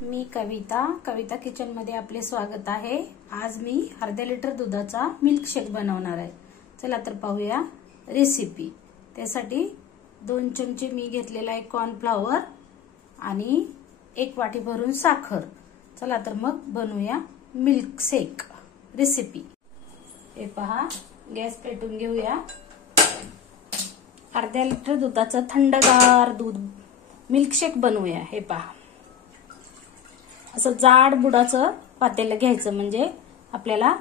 मी कविता kitchen मध्ये आपले स्वागत आहे। आज मी अर्धा लिटर दुधाचा मिल्कशेक बनवणार आहे। चला तर पाहूया रेसिपी। त्यासाठी 2 चमचे मी घेतलेला आहे कॉर्नफ्लॉवर आणि 1 वाटी भरून साखर। चला तर मग बनवूया मिल्कशेक रेसिपी। हे पहा, गॅस पेटवून घेऊया। अर्धा लिटर दुधाचं थंडगार दूध मिल्कशेक बनवूया। हे पहा, असं जाड बुडाचं पातेलं घ्यायचं, म्हणजे आपल्याला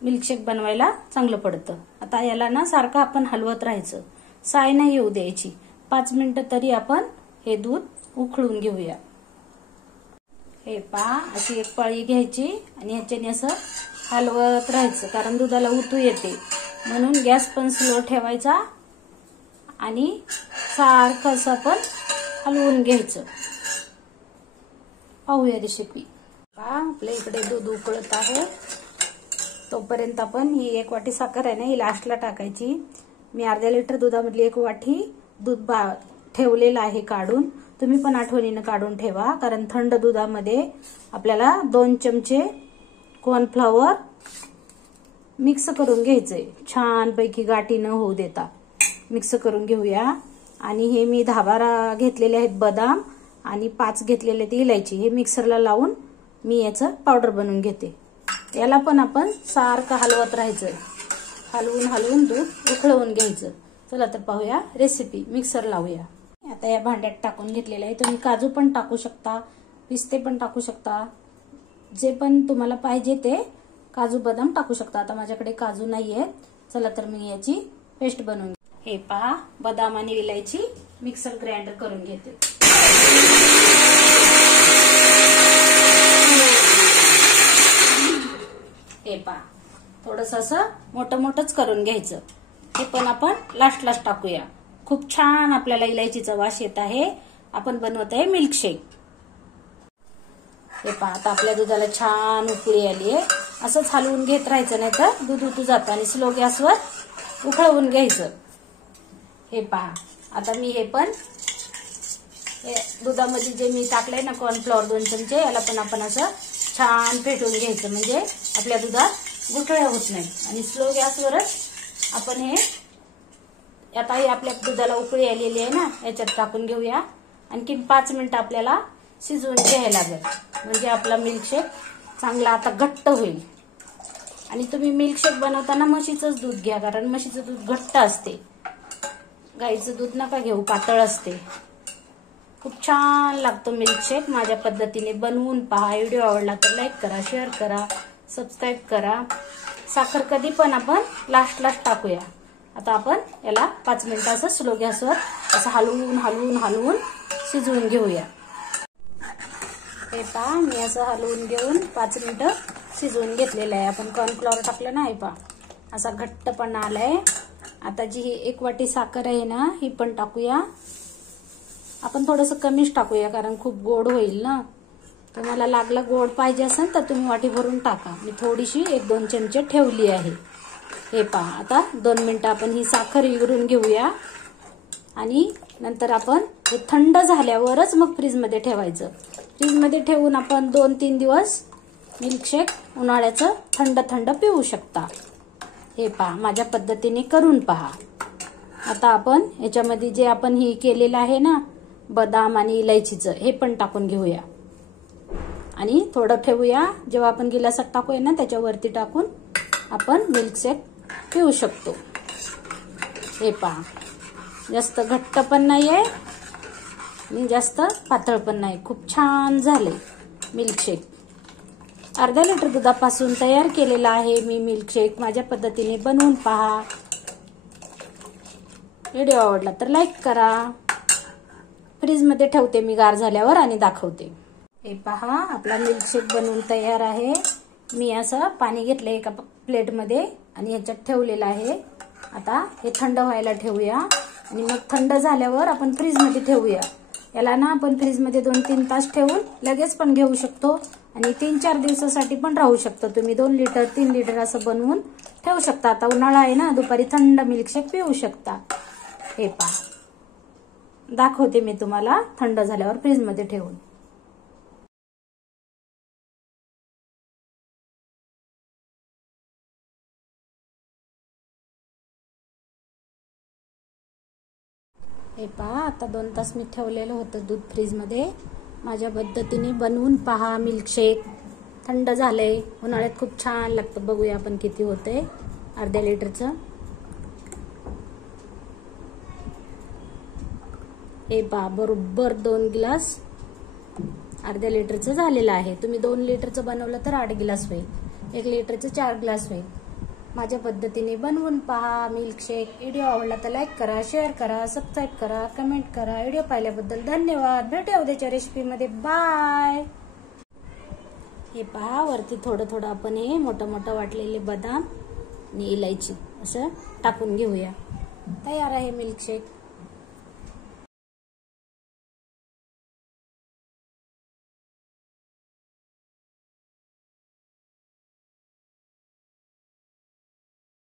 मिल्कशेक बनवायला चांगलं पडतं। आता याला ना सारखं आपण हलवत राहायचं, साय नाही येऊ द्यायची। 5 मिनिटं तरी आपण हे दूध उकळून घेऊया। हे पहा, अशी एक पळी घ्यायची आणि ह्याच्याने असं हलवत राहायचं, कारण दुधाला उतू येते। म्हणून गॅस पण स्लो ठेवायचा आणि सारखं असं आपण हलवून घ्यायचं। पाहूया रेसिपी। आपल्या इकडे दूध उकळत आहे, तोपर्यंत आपण ही 1 वाटी साखर आहे ना, ही लास्टला टाकायची। मी अर्धा लिटर दुधामधली 1 वाटी दूध ठेवलेलं आहे काढून। तुम्ही पण आठवणीने काढून ठेवा, कारण थंड दुधामध्ये आपल्याला 2 चमचे कॉर्नफ्लॉवर मिक्स करून घ्यायचंय। छान पैकी गाठी न होऊ देता मिक्स करून घेऊया। आणि हे मी 10-12 घेतलेले आहेत बदाम आणि 5 घेतलेले ते इलायची, हे मिक्सरला लावून मी याचं पावडर बनवून घेते। याला पण आपण सारखं हलवत राहायचं, हलवून दूध उकळवून घ्यायचं। चला तर पाहूया रेसिपी। मिक्सर लावूया। आता या भांड्यात टाकून घेतलेलं आहे। तुम्ही काजू पण टाकू शकता, पिस्ते पण टाकू शकता, जे पण तुम्हाला पाहिजे ते काजू बदाम टाकू शकता। आता माझ्याकडे काजू नाहीये, चला तर मी याची पेस्ट बनवून। हे पहा, बदाम आणि इलायची मिक्सर ग्राइंडर करून घेते। हे पहा, थोडंसं असं मोठंच करून घ्यायचं। हे पण आपण लास्ट टाकूया। खूप छान आपल्याला इलायचीचा वास येत आहे। आपण बनवत आहे मिल्कशेक। हे पहा, आता आपल्या दुधाला छान उकळी आली आहे। असंच हलवून घेत राहायचं, नाही तर दूध उतू जातं। आणि स्लो गॅसवर उकळवून घ्यायचं। हे पहा, आता मी हे पण दुधामध्ये जे मी टाकलंय ना कॉर्नफ्लॉवर 2 चमचे, याला पण आपण असं छान फेटून घ्यायचं, म्हणजे आपल्या दुधात गुठळ्या होत नाही। आणि स्लो गॅसवरच आपण हे, आता हे आपल्या दुधाला उकळी आलेली आहे ना, याच्यात टाकून घेऊया। आणखी 5 मिनिटं आपल्याला शिजवून घ्यायला लागेल, म्हणजे आपला मिल्कशेक चांगला आता घट्ट होईल। आणि तुम्ही मिल्कशेक बनवताना म्हशीचंच दूध घ्या, कारण म्हशीचं दूध घट्ट असते। गाईचं दूध नका घेऊ, पातळ असते। खूप छान लागतो मिल्कशेक। माझ्या पद्धतीने बनवून पहा। व्हिडिओ आवडला तर लाईक करा, शेअर करा, सबस्क्राईब करा। साखर कधी पण आपण लास्ट टाकूया। आता आपण याला 5 मिनिटं असं स्लो गॅसवर असं हलवून शिजवून घेऊया। हे पहा, मी असं हलवून घेऊन 5 मिनिटं शिजवून घेतलेलं आहे। आपण कॉर्नफ्लॉवर टाकलं ना, हे पहा असा घट्टपणा आलाय। आता जी ही 1 वाटी साखर आहे ना, ही पण टाकूया। आपण थोडंसं कमीच टाकूया, कारण खूप गोड होईल ना। तुम्हाला लागलं गोड पाहिजे असेल तर तुम्ही वाटी भरून टाका। मी थोडीशी 1-2 चमचे ठेवली आहे। हे पहा, आता 2 मिनिटं आपण ही साखर विरघळून घेऊया। आणि नंतर आपण हे थंड झाल्यावरच मग फ्रीजमध्ये ठेवायचं। फ्रीजमध्ये ठेवून आपण 2-3 दिवस मिल्कशेक उन्हाळ्याचं थंड पिऊ शकता। हे पहा, माझ्या पद्धतीने करून पहा। आता आपण याच्यामध्ये जे आपण ही केलेलं आहे ना बदाम आणि इलायचीचं, हे पण टाकून घेऊया। आणि थोडं ठेवूया, जेव्हा आपण गिलासात टाकूया ना त्याच्यावरती टाकून आपण मिल्कशेक पिऊ शकतो। हे पहा, जास्त घट्ट पण नाहीये आणि जास्त पातळ पण नाही, खूप छान झाले मिल्कशेक। अर्धा लिटर दुधापासून तयार केलेला आहे मी मिल्कशेक। माझ्या पद्धतीने बनवून पहा। व्हिडिओ आवडला तर लाईक करा। फ्रीजमध्ये ठेवते मी गार झाल्यावर आणि दाखवते। हे पहा, आपला मिल्कशेक बनवून तयार आहे। मी असं पाणी घेतलंय एका प्लेटमध्ये आणि ह्याच्यात ठेवलेलं आहे। आता हे थंड व्हायला ठेवूया आणि मग थंड झाल्यावर आपण फ्रीजमध्ये ठेवूया। याला ना आपण फ्रीजमध्ये 2-3 तास ठेवून लगेच पण घेऊ शकतो आणि 3-4 दिवसासाठी पण राहू शकतो। तुम्ही 2 लिटर 3 लिटर असं बनवून ठेवू शकता। आता उन्हाळा आहे ना, दुपारी थंड मिल्कशेक पिऊ शकता। हे पहा, दाखवते मी तुम्हाला थंड झाल्यावर फ्रीजमध्ये ठेवून। हे पहा, आता 2 तास मी ठेवलेलं होतं दूध फ्रीजमध्ये. माझ्या पद्धतीने बनवून पहा मिल्कशेक. थंड झालंय, उन्हाळ्यात खूप छान लागतं. बघूया आपण किती होते. अर्ध्या लिटरचं. हे पहा, बरोबर 2 ग्लास अर्ध्या लिटरचं झालेलं आहे. तुम्ही 2 लिटरचं बनवलं तर 8 ग्लास होईल. 1 लिटरचं 4 ग्लास होईल. माझ्या पद्धतीने बनवून पहा मिल्कशेक. व्हिडिओ आवडला तर लाईक करा, शेअर करा, सबस्क्राईब करा, कमेंट करा. व्हिडिओ पाहिल्याबद्दल धन्यवाद. भेटूया उद्याच्या रेसिपीमध्ये. बाय. हे पहा, वरती थोडं थोडं आपण हे मोठं मोठं वाटलेले बदाम आणि इलायची असं टाकून घेऊया. तयार आहे मिल्कशेक.